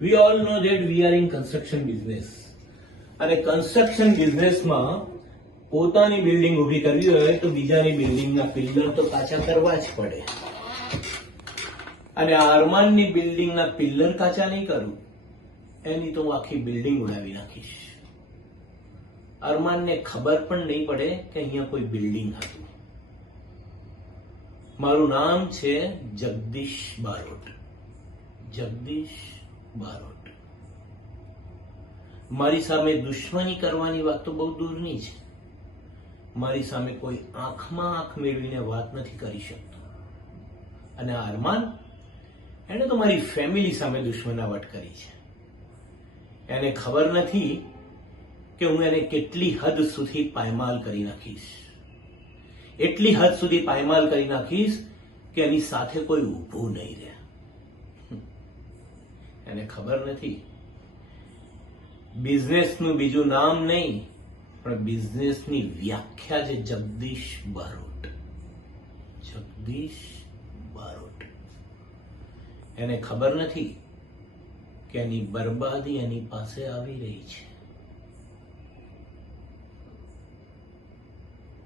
We all know that we are in construction business. અને construction બિઝનેસમાં પોતાની building ઊભી કરવી હોય તો બીજાની બિલ્ડિંગના પિલ્લર તો કાચા કરવા જ પડે. અને અરમાનની બિલ્ડિંગના પિલ્લર કાચા નહીં કરું, એની તો હું આખી બિલ્ડિંગ ઉડાવી નાખીશ. અરમાનને ખબર પણ નહીં પડે કે અહીંયા કોઈ બિલ્ડિંગ હતું. મારું નામ છે જગદીશ બારોટ. જગદીશ બારોટ. મારી સામે દુશ્મની કરવાની વાત તો બહુ દૂરની છે. મારી સામે કોઈ આંખમાં આંખ મેળવીને વાત નથી કરી શકતો. અને આ અરમાન, એને તો મારી ફેમિલી સામે દુશ્મનાવટ કરી છે. એને ખબર નથી કે હું એને કેટલી હદ સુધી પાયમાલ કરી નાખીશ. એટલી હદ સુધી પાયમાલ કરી નાખીશ કે એની સાથે કોઈ ઊભું નહીં રહે. એને ખબર નથી બિઝનેસનું બીજું નામ નહીં, પણ બિઝનેસની વ્યાખ્યા છે જગદીશ બારોટ. જગદીશ બારોટ. એને ખબર નથી કે એની બરબાદી એની પાસે આવી રહી છે.